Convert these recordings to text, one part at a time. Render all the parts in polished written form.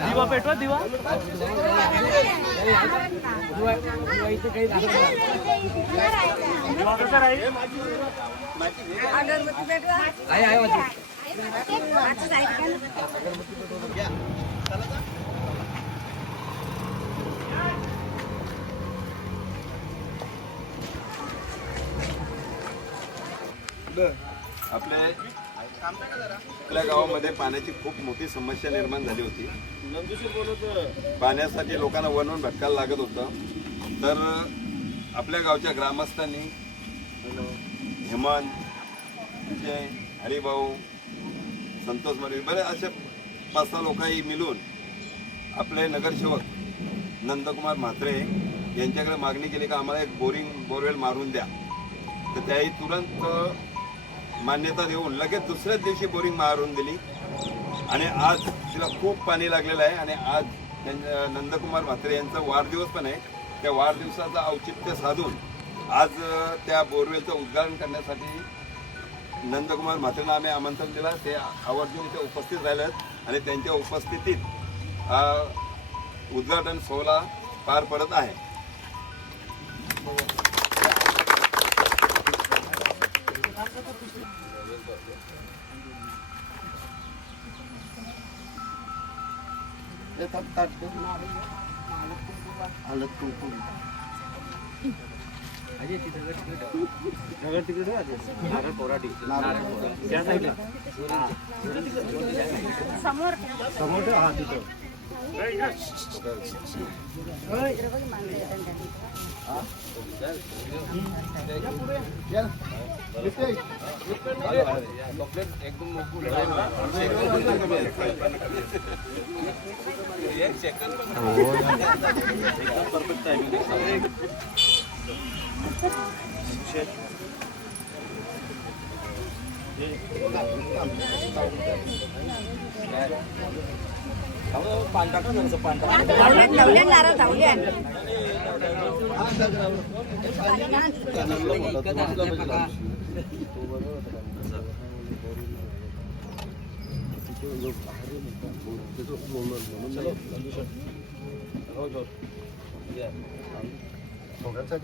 दिवा पेटवा दिवा अगरबत्ती पेटवा आपल्या गावामध्ये पाण्याची खूप मोठी समस्या निर्माण झाली होती. पाण्यासाठी लोकांना वनवून भटकायला लागत होतं. तर आपल्या गावच्या ग्रामस्थांनी हेमंत, विजय, हरिभाऊ, संतोष मरे बरे असे 5-6 लोकांनी मिळून आपले नगरसेवक नंदकुमार म्हात्रे यांच्याकडे मागणी केली की आम्हाला एक बोरवेल मारून द्या. तर त्याही तुरंत मान्यता देऊन लगेच दुसऱ्याच दिवशी बोरिंग मारून दिली आणि आज तिला खूप पाणी लागलेलं आहे. आणि आज नंदकुमार म्हात्रे यांचा वाढदिवस पण आहे. त्या वाढदिवसाचं औचित्य साधून आज त्या बोरवेलचं उद्घाटन करण्यासाठी नंदकुमार म्हात्रेंना आम्ही आमंत्रण दिलं. ते आवर्जून इथे उपस्थित राहिले आहेत आणि त्यांच्या उपस्थितीत हा उद्घाटन सोहळा पार पडत आहे. समोर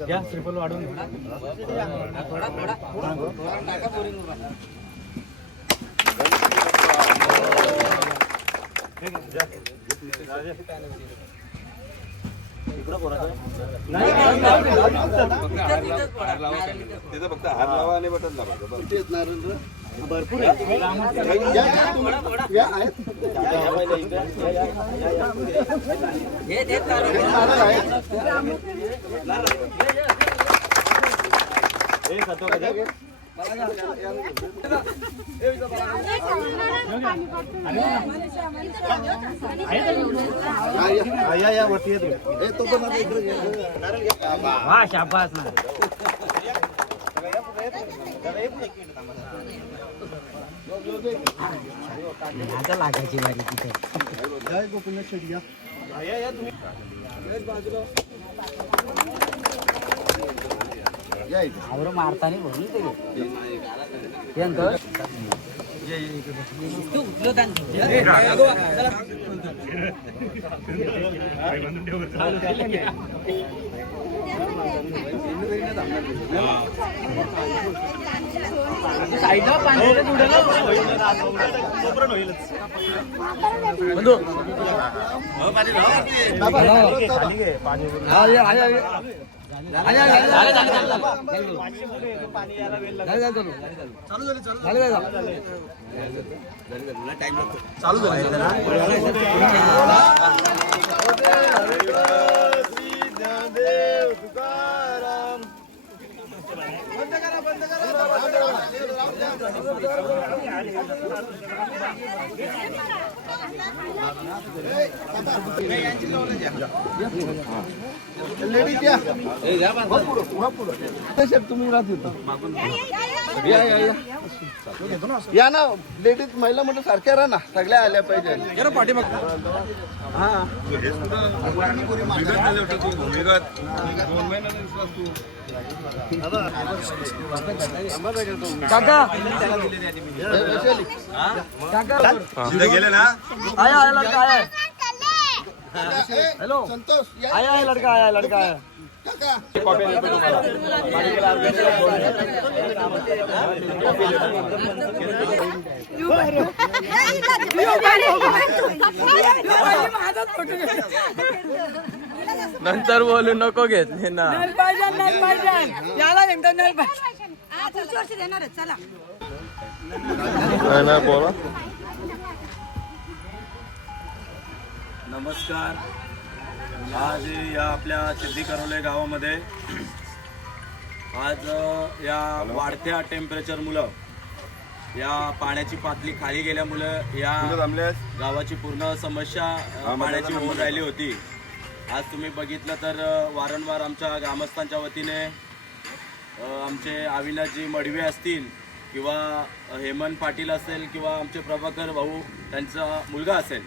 या ट्रिपल वाढून तिथं फक्त हार लावा आणि बटन दाबा. भरपूर शाबास ना लागायची बारी तिथे. आवरो मारताना बोलून साईडला पाणी तुम्ही राहत या ना लेडीज महिला म्हणून सारख्या राहा ना, सगळ्या आल्या पाहिजे. हा गेले ना हॅलो संतोष आया लड़का आया लड़का आया. नंतर बोलू नको घेत ना. याला एकदा नल पाहिजे. पुढच्या वर्षी देणारच. चला नमस्कार. आज या आपल्या सिद्धी करवले गावामध्ये आज या वाढत्या टेम्परेचरमुळं या पाण्याची पातळी खाली गेल्यामुळं या गावाची पूर्ण समस्या पाण्याची होऊन राहिली होती. आज तुम्ही बघितलं तर वारंवार आमच्या ग्रामस्थांच्या वतीने आमचे अविनाशजी मडवे असतील किंवा हेमंत पाटील असेल किंवा आमचे प्रभाकर भाऊ त्यांचा मुलगा असेल,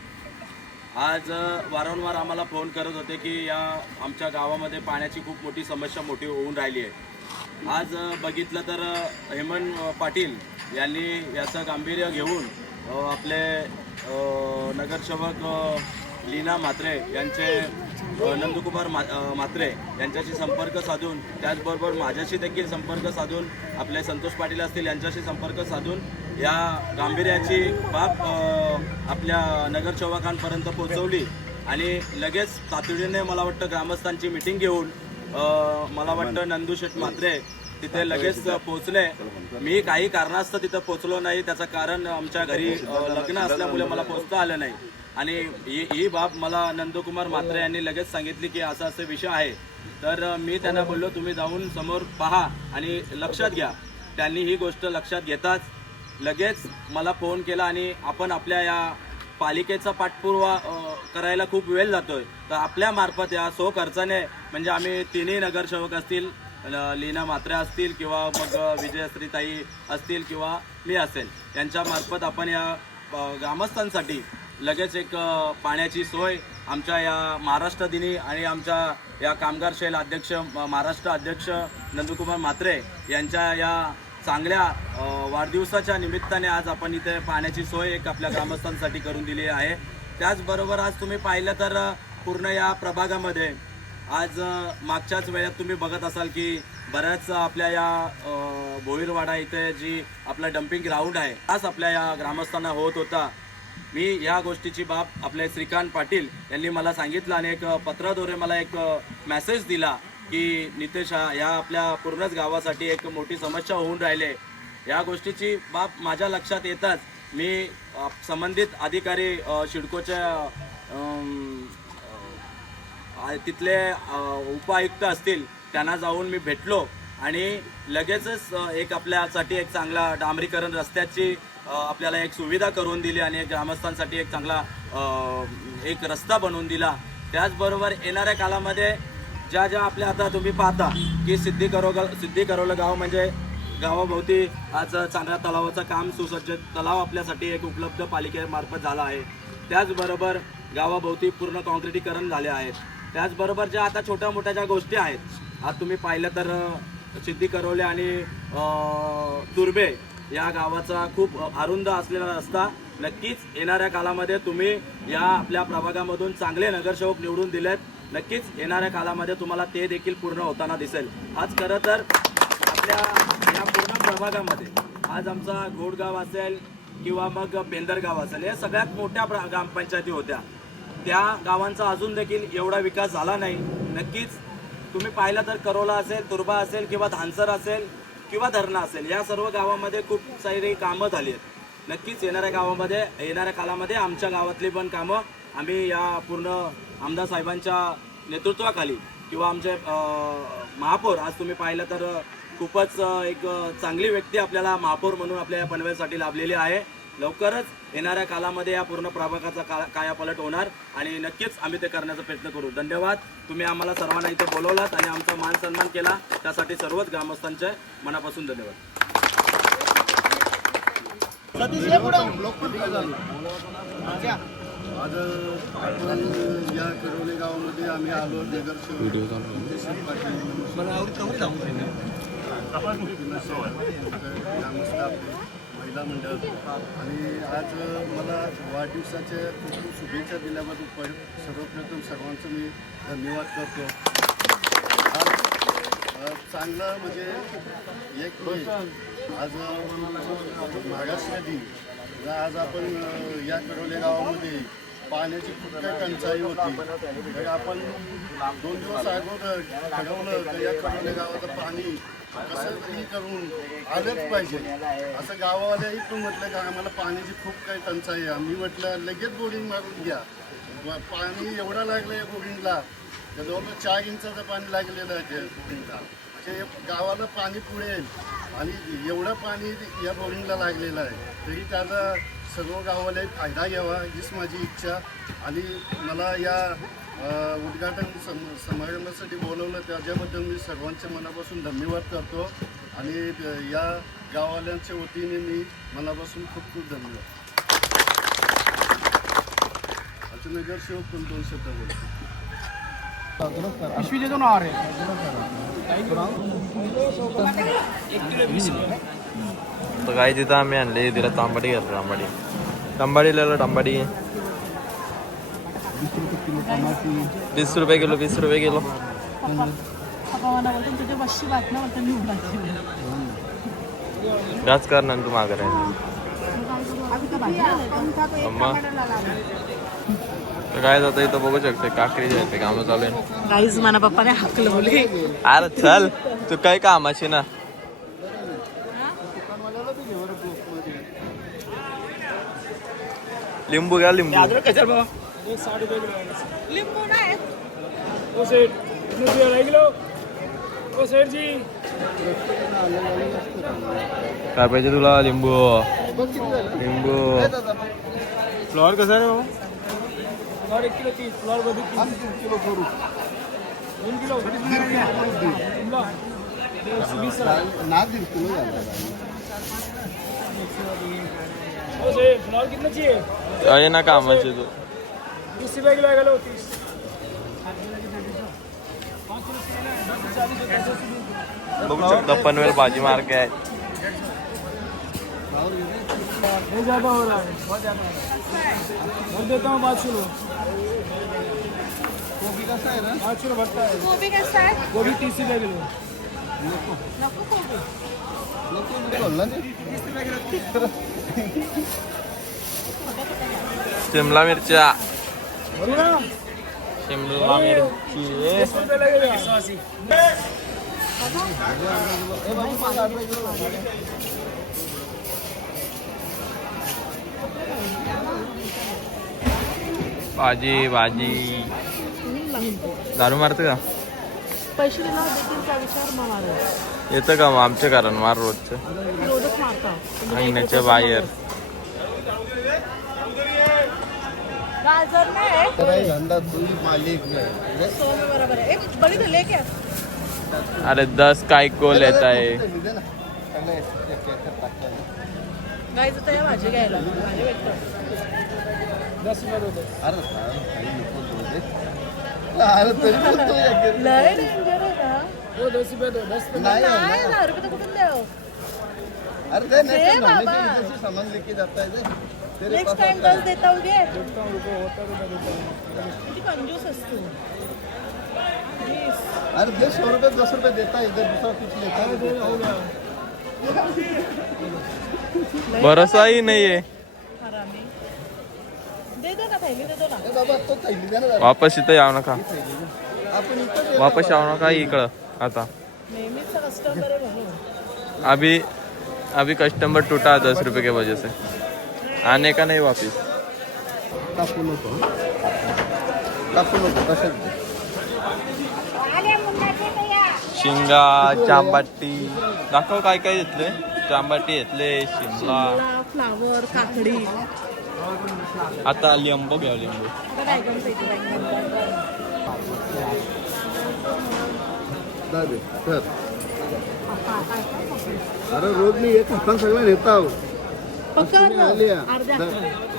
आज वारंवार आम्हाला फोन करत होते की या आमच्या गावामध्ये पाण्याची खूप मोठी समस्या मोठी होऊन राहिली आहे. आज बघितलं तर हेमंत पाटील यांनी याचं गांभीर्य घेऊन आपले नगरसेवक लीना म्हात्रे यांचे नंदकुमार म्हात्रे यांच्याशी संपर्क साधून, त्याचबरोबर माझ्याशी देखील संपर्क साधून, आपले संतोष पाटील असतील यांच्याशी संपर्क साधून या गांभीर्याची बाब आपल्या नगरसेवकांपर्यंत पोहोचवली आणि लगेच तातडीने मला वाटतं ग्रामस्थांची मिटिंग घेऊन मला वाटतं नंदुशेठ म्हात्रे तिथे लगेच पोहोचले. मी काही कारणास्तव तिथं पोहोचलो नाही. त्याचं कारण आमच्या घरी लग्न असल्यामुळे मला पोहोचता आलं नाही आणि ही बाब मला नंदकुमार म्हात्रे यांनी लगेच सांगितली की असा असा विषय आहे. तर मी त्यांना बोललो तुम्ही जाऊन समोर पहा आणि लक्षात घ्या. त्यांनी ही गोष्ट लक्षात घेताच लगेच मला फोन केला आणि आपण आपल्या या पालिकेचा पाठपुरावा करायला खूप वेळ जातोय, तर आपल्या मार्फत या सो खर्चाने म्हणजे आम्ही तिन्ही नगरसेवक असतील, लीना म्हात्रे असतील किंवा मग विजयश्रीताई असतील किंवा मी असेल, यांच्या मार्फत आपण या ग्रामस्थांसाठी लगेच एक पाण्याची सोय आमच्या या महाराष्ट्र दिनी आणि आमच्या या कामगार शैल अध्यक्ष महाराष्ट्र अध्यक्ष नंदकुमार म्हात्रे यांच्या या चांगल्या वाढदिवसाच्या निमित्ताने आज आपण इथे पाण्याची सोय एक आपल्या ग्रामस्थांसाठी करून दिली आहे. त्याचबरोबर आज तुम्ही पाहिलं तर पूर्ण या प्रभागामध्ये आज मागच्याच वेळात तुम्ही बघत असाल की बऱ्याच आपल्या या भोईरवाडा इथे जी आपला डम्पिंग ग्राउंड आहे आज आपल्या या ग्रामस्थांना होत होता. मी या गोष्टीची बाब आपले श्रीकांत पाटील यांनी मला सांगितलं आणि एक पत्राद्वारे मला एक मेसेज दिला की नितेश या आपल्या पूर्णच गावासाठी एक मोठी समस्या होऊन राहिले. या गोष्टीची बाब माझ्या लक्षात येताच मी संबंधित अधिकारी शिडकोच्या तिथले उपायुक्त असतील त्यांना जाऊन मी भेटलो आणि लगेचच एक आपल्यासाठी एक चांगला डांबरीकरण रस्त्याची आपल्याला एक सुविधा करून दिली आणि एक ग्रामस्थांसाठी एक चांगला एक रस्ता बनवून दिला. त्याचबरोबर येणाऱ्या काळामध्ये ज्या ज्या आपल्या आता तुम्ही पाहता की सिद्धी करवलं गाव म्हणजे गावाभोवती आज चांगल्या तलावाचं काम सुसज्ज तलाव आपल्यासाठी एक उपलब्ध पालिकेमार्फत झाला आहे. त्याचबरोबर गावाभोवती पूर्ण काँक्रिटीकरण झाले आहेत. त्याचबरोबर ज्या आता छोट्या मोठ्या ज्या गोष्टी आहेत आज तुम्ही पाहिलं तर सिद्धी करवले आणि तुर्बे या गावाचा खूप अरुंद असलेला रस्ता नक्कीच येणाऱ्या काळामध्ये तुम्ही या आपल्या प्रभागामधून चांगले नगरसेवक निवडून दिलेत. नक्कीच येणाऱ्या काळामध्ये तुम्हाला ते देखील पूर्ण होताना दिसेल. आज खरं तर आपल्या या पूर्ण प्रभागामध्ये आज आमचा घोडगाव असेल किंवा मग पेंदरगाव असेल या सगळ्यात मोठ्या ग्रामपंचायती होत्या. त्या गावांचा अजून देखील एवढा विकास झाला नाही. नक्कीच तुम्ही पाहिलं तर करोला असेल, तुर्बा असेल किंवा धानसर असेल किंवा धरणा असेल या सर्व गावामध्ये खूप सारी कामं झाली आहेत. नक्कीच येणाऱ्या काळामध्ये आमच्या गावातली पण कामं आम्ही या पूर्ण आमदार साहेबांच्या नेतृत्वाखाली किंवा आमचे महापौर आज तुम्ही पाहिलं तर खूपच एक चांगली व्यक्ती आपल्याला महापौर म्हणून आपल्या या पनवेलसाठी लाभलेली आहे. लवकरच येणाऱ्या काळामध्ये या पूर्ण प्रभागाचा कायापालट होणार आणि नक्कीच आम्ही ते करण्याचा प्रयत्न करू. धन्यवाद. तुम्ही आम्हाला सर्वांना इथे बोलवलात आणि आमचा मान सन्मान केला त्यासाठी सर्वच ग्रामस्थांचे मनापासून धन्यवाद. आज आपण या करवले गावामध्ये आम्ही आलो नगरसेवक महिला मंडळ आणि आज मला वाढदिवसाच्या खूप खूप शुभेच्छा दिल्याबद्दल सर्वप्रथम सर्वांचं मी धन्यवाद करतो. आज चांगलं म्हणजे एक आज महाराष्ट्र दिन आज आपण या करवले गावामध्ये पाण्याची खूप काही टंचाई होती. तर आपण 2 दिवस अगोदर ठरवलं तर या करवले गावाचं पाणी कसं तरी करून आलंच पाहिजे. असं गावावाल्याही पण म्हटलं का आम्हाला पाण्याची खूप काही टंचाई आहे. आम्ही म्हटलं लगेच बोरिंग मारून घ्या. पाणी एवढं लागलं आहे बोरिंगला तर जवळपास 4 इंचाचं पाणी लागलेलं आहे त्या बोरिंगला. म्हणजे गावाला पाणी पुरेल आणि एवढं पाणी या बोरिंगला लागलेलं आहे तरी त्याचा सर्व गावाला फायदा घ्यावा हीच माझी इच्छा. आणि मला या उद्घाटन समारंभासाठी बोलवलं त्याच्याबद्दल मी सर्वांच्या मनापासून धन्यवाद करतो आणि या गाववाल्यांच्या वतीने मी मनापासून खूप खूप धन्यवाद. आता नगरसेवक पण 2 शब्द बोलतो. तर काय तिथं आम्ही आणले तिला तांबडी घेतलं. तांबडी लिहिलं तांबडी 20 रुपये किलो 20 रुपये किलो. राजकारण तू मागे राहील अम्मा. तर काय जातं इथं बघू शकते काकडी जाते कामं चालू आहे. काहीच मला पप्पाने हाकलवले. अरे चल तू काय कामाची ना. लिंबू घ्या लिंबू. लिंबू नाही काय पाहिजे तुला. लिंबू लिंबू. फ्लॉवर कसा आहे बाबा. Flower 1 kilo 30. फ्लॉवर बदू 3 किलो करू 2 किलो 20 ना 1.5 किलो झाला. फ्लॉवर कितना चाहिए. आहे ना कामाचे तू. 30 रुपये किलो आएगा. 30 बघू शकता पनवेल भाजी मार्केट आहे. बहुत ज़्यादा हो रहा है. बहुत ज़्यादा बोल देता हूँ 5 किलो. गोबी कसा आहे ना 5 किलो भरता है. गोबी कसं आहे. गोभी 30 रुपये किलो. नको गोबी. शिमला मिरच्या. बोलो ना. शिमला मिरची 20 रुपये लगेगा. भाजी भाजी. दारू मारतं का. पैसे देणार देतील का विचार मला. येतं का मग आमच्या कारण मार रोजचं रोजच मारता. अंगण्याच्या बाहेर. गाजर नाही धंदा तुम्ही मालिक सोनं बरोबर आहे. एक बळी दिले क्या. अरे 10 काय को लेता है. गायचं तर या भाजी घ्यायला भाजी भेटतो. 10 रुपये दो. लय डेंजर आहे ना. वो 10 रुपये दो. 10 रुपये. नाही 10 रुपये तर कुठून द्याव. अरे दे दे बाबा. सामान लेके जाता है नेक्स्ट टाइम 10 देता हूँ घे. देखता हूँ रुको होता तो मैं देता हूँ. किती कंजूस असतो. 20. अरे दे 100 रुपये 10 रुपये देता है इधर दूसरा कुछ लेता है. हो गया. भरोसा ही नहीं है. हरामी. दे दो ना थैली दे दो ना. ए बाबा तो थैली दे ना. वापस इथं यावं नका. आपण इथं वापस यावं नका इकडं आता. नेहमीच कस्टमर आहे म्हणून. अभी कस्टमर टूटा 10 रुपए के वजह से. आने का नहीं वापिस. कापू नको तसंच. शिंगा चांबाटी दाखव काय काय घेतले. चांबाटी घेतले शिमला. फ्लावर काकडी. आता लिंबू घ्या लिंबू. आता काय करायचं इथे अरे रोज मी एक सगळं नेता फक्त अर्ध्या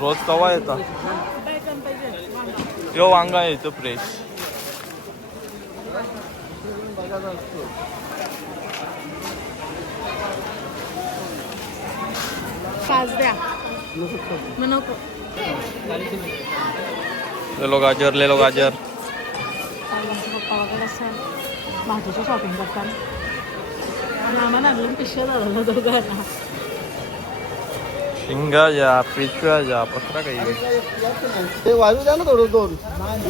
रोज कवा येता यो वांगा येतो फ्रेश. पाच द्या मग नको. ले लो गाजर ले लो गाजर. पप्पा वगैरे असं भाजीची शॉपिंग करतात आणि आम्हाला आणलं पिशव्या झालं दोघांना. शिंगा जा पिशव्या जा पत्रा काही ते वाजू द्या ना थोडं दोन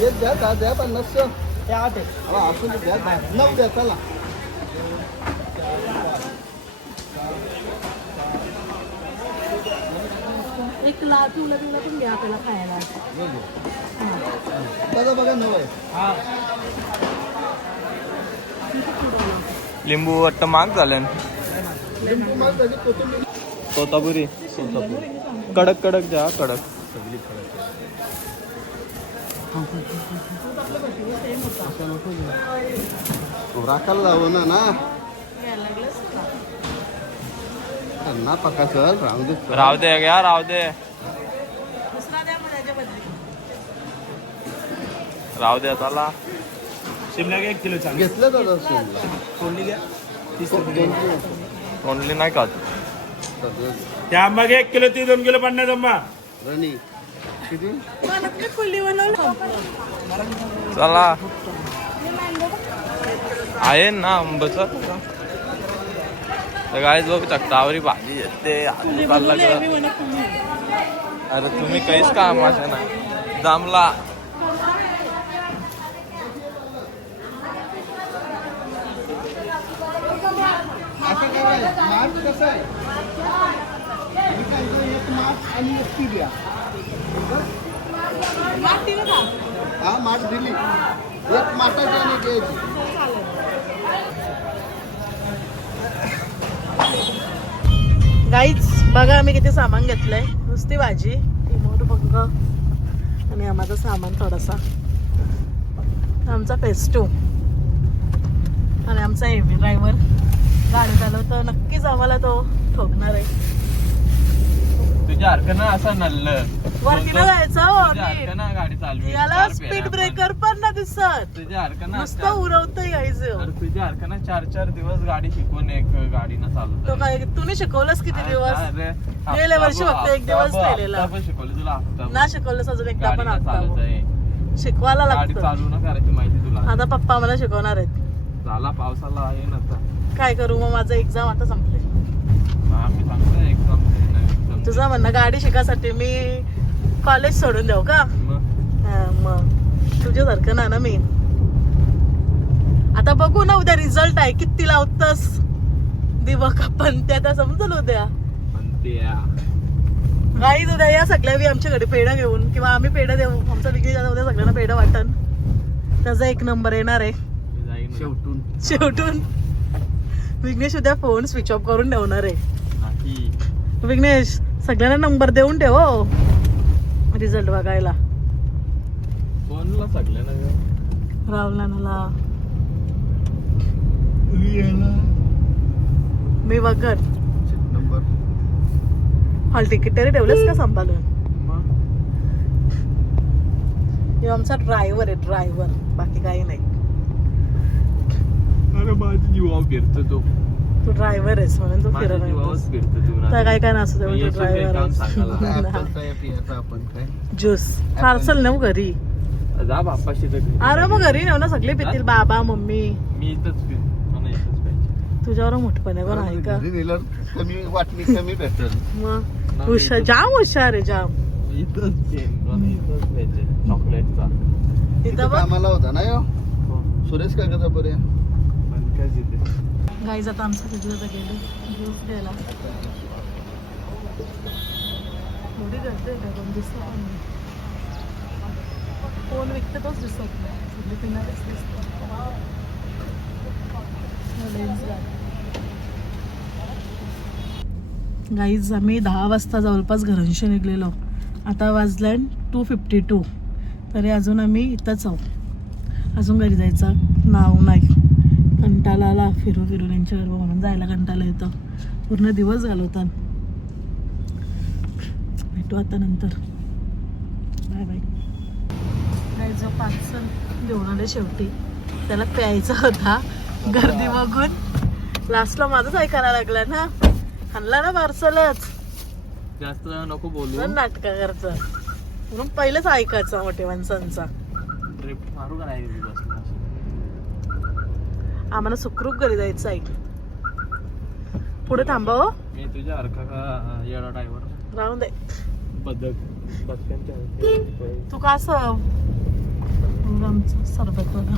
एक द्या 10 द्या 50 ते 8 आहे आपण द्या 9 द्या चला. एक पिवला पिवला पण घ्या आपल्याला खायला. बघा बघा 9 आहे. लिंबू वाटतं महाग झालं. लिंबू माल त्याची कोथिंबीर तोतापुरी कडक कडक द्या कडक. राखायला लावू ना ना पक्का सर राहू दे. राहू दे घ्या राहू दे राहू दे चला. शिमला 1 किलो चालेल. घेतलं दादा सोडला कोणली घ्या. ओनली नाही खात. त्या आंबा 1 किलो 2 किलो 50 आंबा. रणी किती फुल्ली बनवलं चला आहे ना आंबचं. काय बघू शकता आवरी भाजी येते. अरे तुम्ही काहीच काम असे नाही जमला. असं करायचं मार्च कसं आहे मी काय म्हणतो, एक मार्च आणि एक ती द्या. हा मार्च दिली एक माटाची आणि एक घ्यायची. गाईच बघा आम्ही किती सामान घेतलंय. नुसती भाजी मोठ बघ आणि आम्हाला सामान थोडासा. आमचा पेस्टो आणि आमचा हेवी ड्रायव्हर गाडी चालवतो. नक्कीच आम्हाला तो ठोकणार आहे. तुझ्या हरकत असं नल्लं वरतीला जायचं तुझ्या हरकत गाडी चालू याला स्पीड ब्रेकर पण ना दिसत. तुझ्या हरकत नुसतं उरवतं यायचं. तुझ्या हरकत 4-4 दिवस गाडी शिकवून एक गाडीनं चालू. तो काय तुम्ही शिकवलंस किती दिवस? गेल्या वर्षी फक्त 1 दिवस राहिलेला. शिकवलं तुला हप्ता ना शिकवलंस अजून एकदा पण चालत आता आहे. शिकवायला गाडी लागतं. चालू न करायची माहिती तुला. आता पप्पा मला शिकवणार आहेत. झाला पावसाला आहे ना आता. काय करू मग माझं एक्झाम आता संपले. आम्ही सांगतोय एक्झाम. तुझं म्हणणं गाडी शिकायसाठी मी कॉलेज सोडून देऊ का? हा, मग तुझ्यासारखं ना मी आता बघू ना उद्या रिझल्ट आहे किती लावतस दिवक पण त्या आता समजलं उद्या. गाईज उद्या या सगळ्या बी आमच्याकडे पेढा घेऊन किंवा आम्ही पेढा देऊ. आमचा विक्री उद्या सगळ्यांना पेढा वाटन. त्याचा 1 नंबर येणार आहे शेवटून. विघ्नेश उद्या फोन स्विच ऑफ करून ठेवणार आहे. विघ्नेश सगळ्यांना नंबर देऊन ठेव रिझल्ट बघायला. फोनला सगळ्यांना राहुल नानाला मी बघत नंबर हॉल तिकीट तरी ठेवलंस का सांभाळून? हे आमचा ड्रायव्हर आहे ड्रायव्हर बाकी काही नाही. अरे माझी जीवावर फिरतो तो. तू ड्रायव्हर आहेस म्हणून तू फिरत तर काय काय नसतं तू ड्रायव्हर आपण काय ज्यूस पार्सल नेऊ घरी. जा बापाशी अरे मग घरी नेऊ ना सगळे पितील बाबा मम्मी. मी इथंच मला इथंच पाहिजे. तुझ्यावर मोठपणे पण आहे का? घरी नेलं कमी वाटणी कमी भेटेल. मग हुशार जाम हुशार आहे जाम. इथंच इथंच पाहिजे चॉकलेटचा. तिथं बघ कामाला होता ना यो सुरेश काकाचा बरे गाईज आता आमचं तिथे गेले ज्यूस घ्यायला. थोडी गर्दी आहे पण दिसत पण नाही. कोण विकते तोच दिसत नाही. सगळे पिणारेच दिसतात. गाईज आम्ही 10 वाजता जवळपास घरांशी निघलेलो. आता वाजल्या 2:52 तरी अजून आम्ही इथंच आहोत. अजून घरी जायचं नाव नाही. कंटाळा आला फिरून यांच्यावर म्हणून जायला कंटाळा येतं. पूर्ण दिवस घालवतात. भेटू आता नंतर. Bye bye. काय जो पार्सल घेऊन आले शेवटी, त्याला प्यायचा होता. गर्दी बघून लास्टला माझंच ऐकायला लागला ना, आणला ना पार्सलच. जास्त नको बोलू. नाटक करतं म्हणून पहिलेच ऐकायचं मोठे माणसांचा. ट्रिप मारू का नाही बस. आम्हाला सुखरूप घरी जायचं आहे. पुढे थांबाव. मी तुझ्या अर्का का येडा ड्रायव्हर. राहून दे. बदक बदकांच्या तू का असं सरबत बघा.